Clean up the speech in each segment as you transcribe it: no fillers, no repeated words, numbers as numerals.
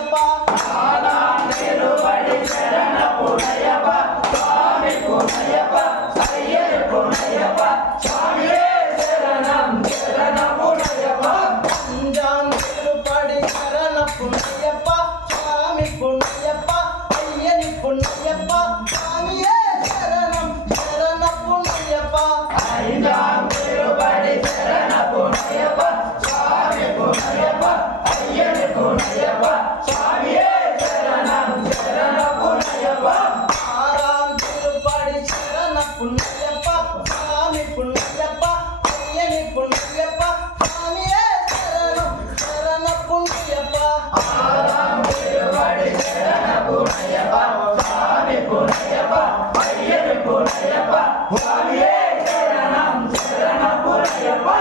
புண்ணியப்பா திருப்படி சரண புண்ணியப்பா சுவாமி புண்ணியப்பா ஐயர் புண்ணியப்பா சுவாமியே சரணம் சரண புண்ணியப்பா அஞ்சாம் திருப்படி சரண புண்ணியப்பா சுவாமி புண்ணியப்பா ஐயர் புண்ணியப்பா சுவாமியே சரணம் சரண புண்ணியப்பா ஐந்தாம் திருப்படி சரண புண்ணியப்பா சுவாமி புண்ணியப்பா ஐயர் புண்ணியப்பா சுவாமியே சரணம் சரண புண்ணியப்பா ஆறாம் திருப்படி சரண புண்ணியப்பா சுவாமி புண்ணியப்பா ஐயர் புண்ணியப்பா சுவாமியே சரணம் சரண புண்ணியப்பா ஆறாம் திருப்படி சரண புண்ணியப்பா சுவாமி புண்ணியப்பா ஐயர் புண்ணியப்பா சுவாமியே சரணம் சரண புண்ணியப்பா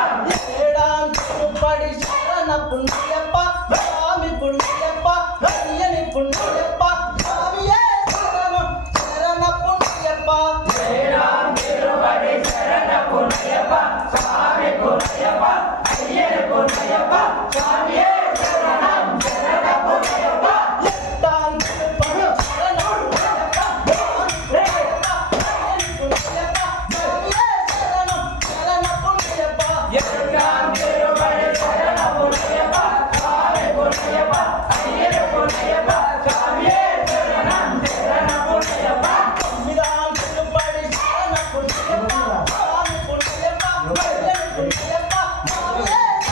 ஏழாம் திருப்படி சரண புண்ணியப்பா சுவாமி புண்ணியப்பா ஐயர் புண்ணியப்பா சுவாமியே சரணம் சரண புண்ணியப்பா ஏழாம் திருப்படி சரண புண்ணியப்பா சுவாமி புண்ணியப்பா ஐயர் புண்ணியப்பா சுவாமியே சரணம் சரண புண்ணியப்பா எட்டாம் திருப்படி சரண புண்ணியப்பா சுவாமியே சரணம் சரண புண்ணியப்பா எட்டாம் திருப்படி சரண புண்ணியப்பா சுவாமி புண்ணியப்பா ஐயர் புண்ணியப்பா சுவாமியே சரணம் சரண புண்ணியப்பா ஒன்பதாம் திருப்படி சரண புண்ணியப்பா சுவாமி புண்ணியப்பா ஐயர் புண்ணியப்பா சுவாமியே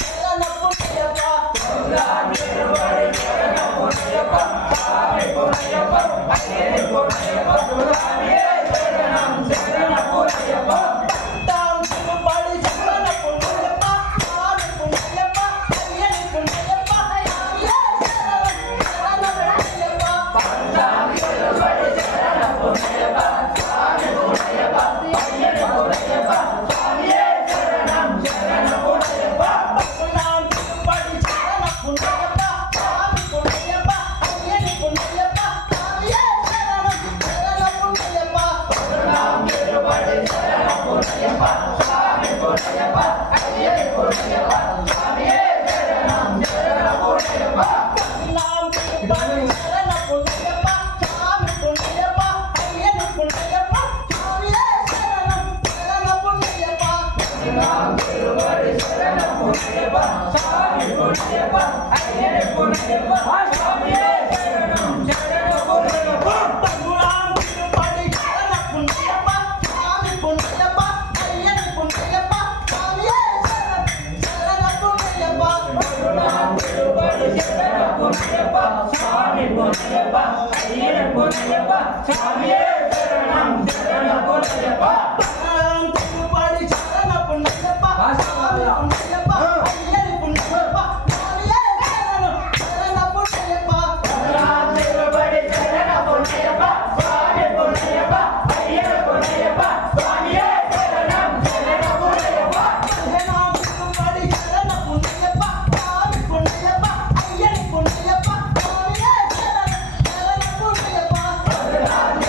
சரணம் சரண புண்ணியப்பா ஒன்பதாம் திருப்படி சரண புண்ணியப்பா சுவாமி புண்ணியப்பா ஐயர் புண்ணியப்பா சுவாமியே சரணம் சரண புண்ணியப்பா பத்தாம் திருப்படி சரண புண்ணியப்பா சுவாமி புண்ணியப்பா ஐயர் புண்ணியப்பா சுவாமியே சரணம் சரண புண்ணியப்பா பத்தாம் திருப்படி சரண புண்ணியப்பா சுவாமி புண்ணியப்பா ஐயர் புண்ணியப்பா சுவாமியே சரணம் சரண புண்ணியப்பா பதினொன்றாம் திருப்படி சரண புண்ணியப்பா சுவாமி புண்ணியப்பா ஐயர் புண்ணியப்பா சுவாமியே சரணம் சரண புண்ணியப்பா பதினொன்றாம் திருப்படி சரண புண்ணியப்பா சுவாமி புண்ணியப்பா ஐயர் புண்ணியப்பா சுவாமியே சரணம் சரண புண்ணியப்பா பதினாம் திருப்படி சரண புண்ணியப்பா சுவாமி புண்ணியப்பா ஐயர் புண்ணியப்பா சுவாமியே சரணம் சரண புண்ணியப்பா பதினாம் திருப்படி சரண புண்ணியப்பா சுவாமி புண்ணியப்பா ஐயர் புண்ணியப்பா சுவாமியே சரணம் சரண புண்ணியப்பா பதிமூணாம் திருப்படி சரண புண்ணியப்பா சுவாமி புண்ணியப்பா ஐயர் புண்ணியப்பா சுவாமியே சரணம் சரண புண்ணியப்பா பதிமூணாம் திருப்படி சரண புண்ணியப்பா சுவாமி புண்ணியப்பா ஐயர் புண்ணியப்பா சுவாமியே சரணம் சரண புண்ணியப்பா பதினாறாம் திருப்படி சரண புண்ணியப்பா சுவாமி புண்ணியப்பா ஐயர் புண்ணியப்பா சுவாமியே சரணம் சரண புண்ணியப்பா பதினாறாம் திருப்படி சரண புண்ணியப்பா சுவாமி புண்ணியப்பா ஐயர் புண்ணியப்பா சுவாமியே சரணம் சரண புண்ணியப்பா பதினேழாம் திருப்படி சரண புண்ணியப்பா சுவாமி புண்ணியப்பா ஐயர் புண்ணியப்பா சுவாமியே சரணம் சரண புண்ணியப்பா பதினாறாம்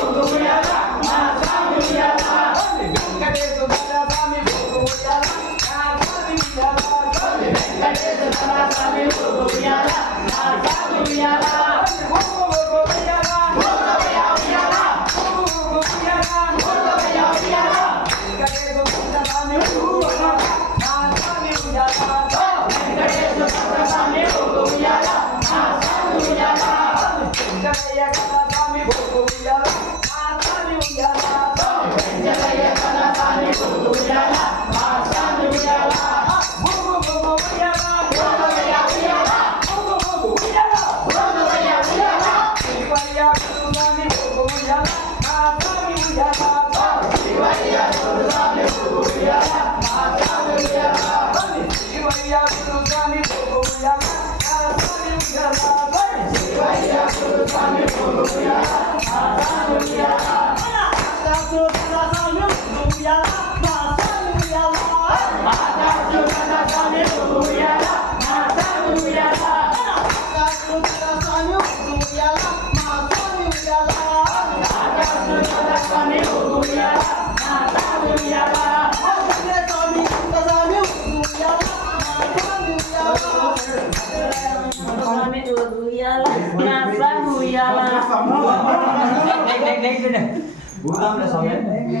ఉయ్యాల మా స్వామి ఉయ్యాల వెంకటేశ్వర స్వామి ఉయ్యాల మా స్వామి ఉయ్యాల వెంకటేశ్వర స్వామి ఉయ్యాల మా స్వామి ఉయ్యాల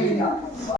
Next.